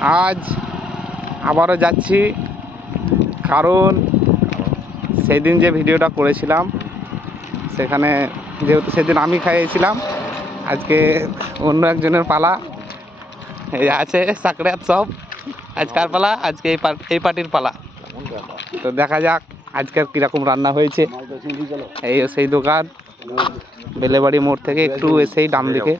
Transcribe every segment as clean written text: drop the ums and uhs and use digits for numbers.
আজ আবারও যাচ্ছি, কারণ সেই দিন যে ভিডিওটা করেছিলাম সেখানে যেহেতু সেদিন আমি খাইয়েছিলাম, আজকে অন্য একজনের পালা। এই আছে সাকড়াত সব, আজকার পালা, আজকে এই পার্টির পালা। তো দেখা যাক আজকের কীরকম রান্না হয়েছে। এই সেই দোকান বেলেবাড়ি মোড় থেকে একটু এসেই ডান দিকে।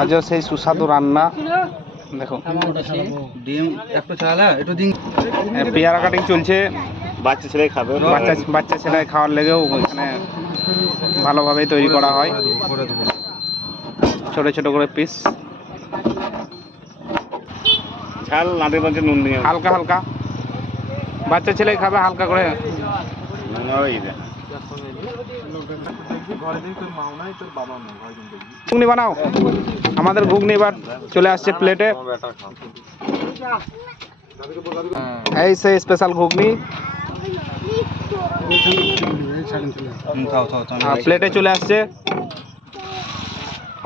আজও সেই সুস্বাদু রান্না। দেখো ডিম একটু চালা একটু দিন। পেয়ারা কাটিং চলছে, বাচ্চা ছেলে খাবে, বাচ্চা ছেলে খাওয়ার লেগেও এখানে ভালোভাবেই তৈরি করা হয়, ছোট ছোট করে পিস, ঝাল নাতে পাঁচে নুন দিয়ে হালকা হালকা। বাচ্চা ছেলে খাবে হালকা করে। ঘুগনি বানাও, আমাদের ঘুগনি এবার চলে আসছে প্লেটে। এই সেই স্পেশাল ঘুগনি প্লেটে চলে আসছে।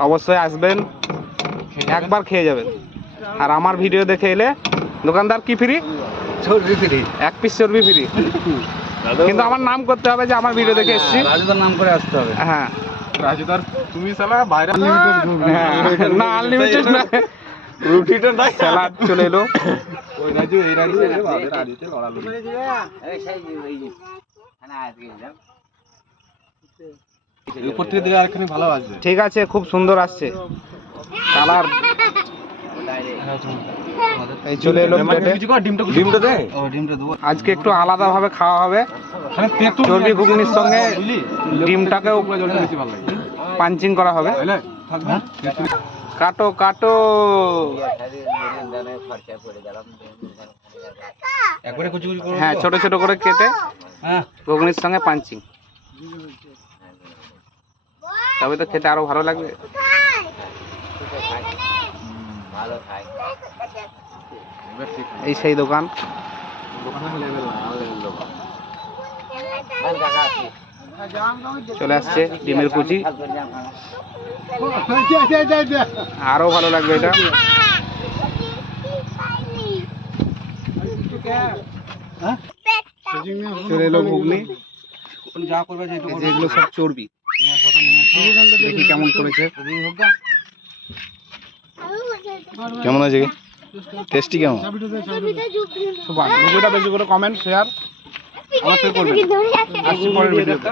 অবশ্যই আসবেন, একবার খেয়ে যাবেন। আর আমার ভিডিও দেখে এলে দোকানদার কি ফ্রি? চর্বি ফ্রি, 1 পিস চর্বি ফ্রি। কিন্তু আমার নাম করতে হবে যে আমার ভিডিও দেখে এসেছি। রাজুদার নাম করে আসতে হবে। হ্যাঁ রাজুদার তুমি সালা বাইরে না, আনলিমিটেড না, রুটিটা নাই, স্যালাড চলে এলো। ওই রাজু এই রাজু রাজুতে লড়ালো। উপর থেকে দিলে আরেকখানি ভালো আসবে। ঠিক আছে, খুব সুন্দর আসছে কালার। এই চলে এলো প্লেটে। ডিমটা দে, ও ডিমটা দেবো। আজকে একটু আলাদা ভাবে খাওয়া হবে। চর্বি ঘুগনির সঙ্গে ডিমটাকেও বেশি ভালো লাগে। পাঞ্চিং করা হবে। কাটো কাটো, একবারে কুচি কুচি করে। হ্যাঁ ছোট ছোট করে কেটে হ্যাঁ ঘুগনির সঙ্গে পাঞ্চিং, তবে তো খেতে আরো ভালো লাগবে। এই সেই দোকান, চলে আসছে ডিমের কুচি, আরো ভালো লাগবে এটা। চলে এলো ঘুগনি, যা করবে যেগুলো সব চর্বি। দেখি কেমন করেছে। কেমন আছে? টেস্টি কেমন? ভিডিওটা বেশি করে কমেন্ট শেয়ার অবশ্যই করবেন। আসছি পরের ভিডিওতে।